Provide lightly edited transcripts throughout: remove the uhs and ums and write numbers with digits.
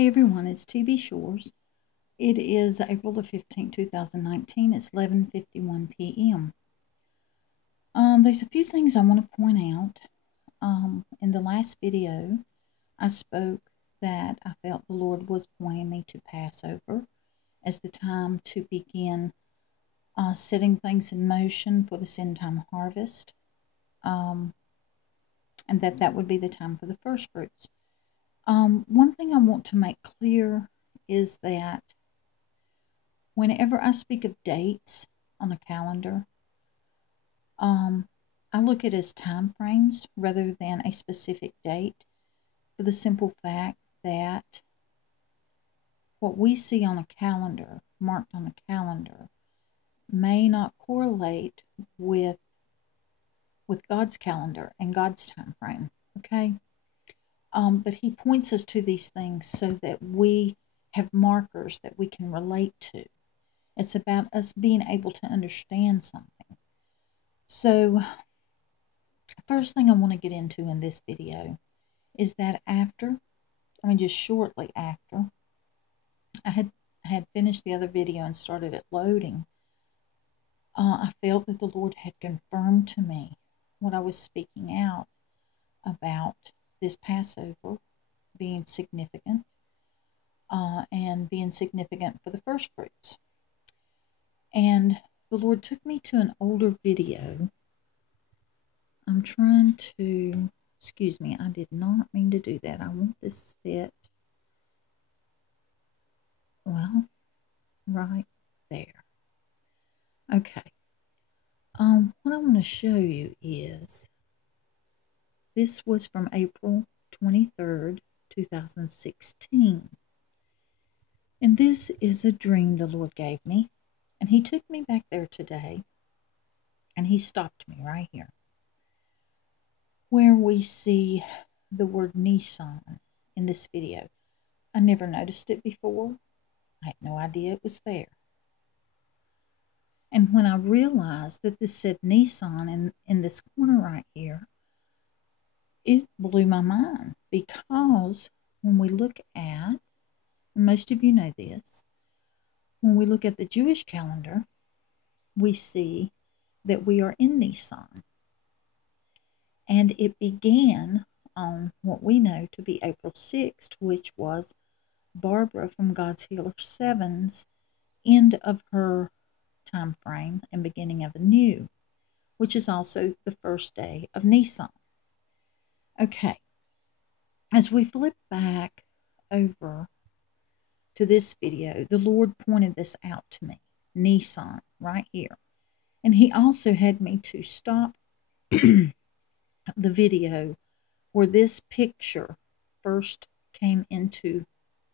Hey everyone, it's TV Shores. It is April the 15th, 2019. It's 11:51 p.m. There's a few things I want to point out. In the last video, I spoke that I felt the Lord was pointing me to Passover as the time to begin setting things in motion for this end time harvest, and that would be the time for the first fruits. One thing I want to make clear is that whenever I speak of dates on a calendar, I look at it as time frames rather than a specific date, for the simple fact that what we see on a calendar, marked on a calendar, may not correlate with God's calendar and God's time frame. Okay? But He points us to these things so that we have markers that we can relate to. It's about us being able to understand something. So, first thing I want to get into in this video is that just shortly after I had finished the other video and started it loading, I felt that the Lord had confirmed to me what I was speaking out about this Passover being significant, and being significant for the first fruits. And the Lord took me to an older video. I'm trying to, excuse me, I did not mean to do that. I want this set, well, right there. Okay. What I want to show you is, this was from April 23rd, 2016. And this is a dream the Lord gave me. And He took me back there today, and He stopped me right here, where we see the word Nissan in this video. I never noticed it before. I had no idea it was there. And when I realized that this said Nissan in this corner right here, it blew my mind, because when we look at, and most of you know this, when we look at the Jewish calendar, we see that we are in Nissan. And it began on what we know to be April 6th, which was Barbara from God's Healer 7's end of her time frame and beginning of a new, which is also the first day of Nissan. Okay, as we flip back over to this video, the Lord pointed this out to me, Nissan, right here. And He also had me to stop the video where this picture first came into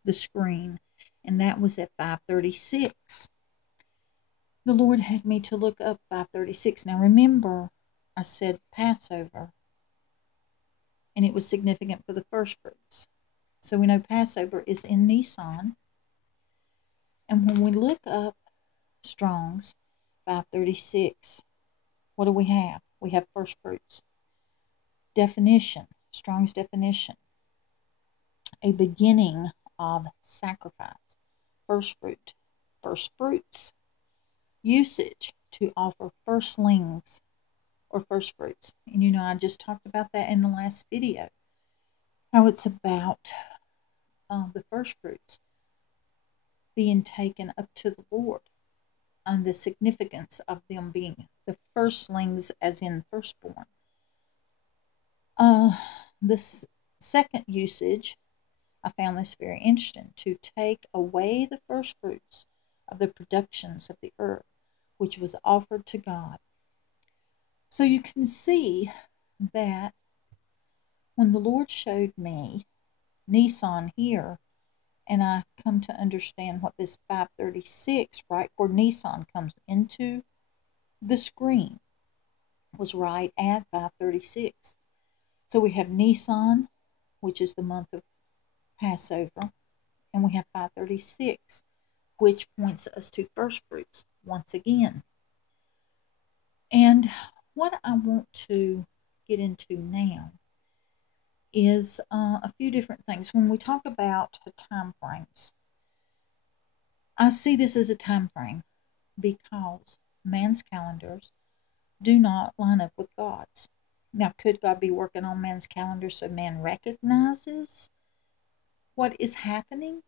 the screen, and that was at 5:36. The Lord had me to look up 5:36. Now remember, I said Passover, and it was significant for the first fruits. So we know Passover is in Nissan. And when we look up Strong's 5:36, what do we have? We have first fruits. Definition, Strong's definition: a beginning of sacrifice. First fruit, first fruits. Usage, to offer firstlings or first fruits. And I just talked about that in the last video, how it's about the first fruits being taken up to the Lord, and the significance of them being the firstlings, as in firstborn. This second usage, I found this very interesting: to take away the first fruits of the productions of the earth, which was offered to God. So you can see that when the Lord showed me Nissan here, and I come to understand what this 5:36, right where Nissan comes into the screen, was right at 5:36. So we have Nissan, which is the month of Passover, and we have 5:36, which points us to first fruits once again. And what I want to get into now is a few different things. When we talk about time frames, I see this as a time frame because man's calendars do not line up with God's. Now, could God be working on man's calendar so man recognizes what is happening?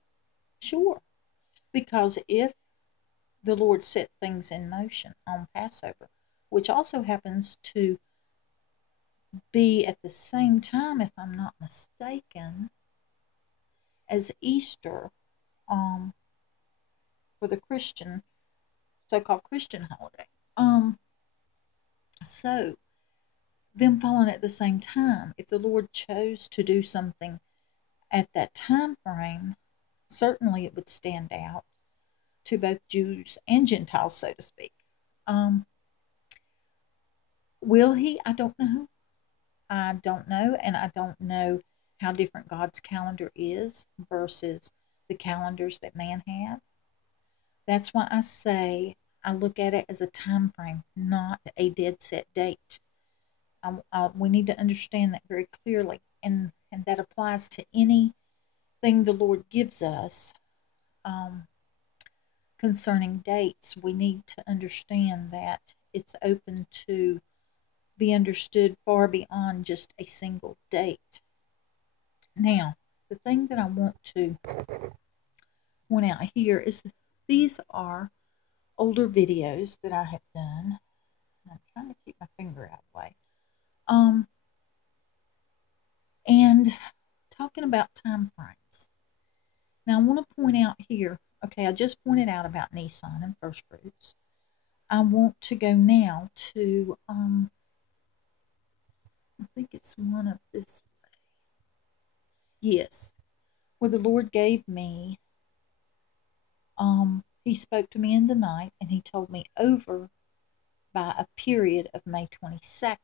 Sure. Because if the Lord set things in motion on Passover, which also happens to be at the same time, if I'm not mistaken, as Easter, for the Christian, so-called Christian holiday. So them falling at the same time, if the Lord chose to do something at that time frame, certainly it would stand out to both Jews and Gentiles, so to speak. Will he? I don't know. I don't know, and I don't know how different God's calendar is versus the calendars that man had. That's why I say I look at it as a time frame, not a dead set date. We need to understand that very clearly, and that applies to anything the Lord gives us concerning dates. We need to understand that it's open to be understood far beyond just a single date. Now, the thing that I want to point out here is that these are older videos that I have done. I'm trying to keep my finger out of the way. And talking about time frames. Now, I want to point out here, okay, I just pointed out about Nissan and Firstfruits. I want to go now to, I think it's one of this way. Yes, where the Lord gave me, he spoke to me in the night and he told me over by a period of May 22nd.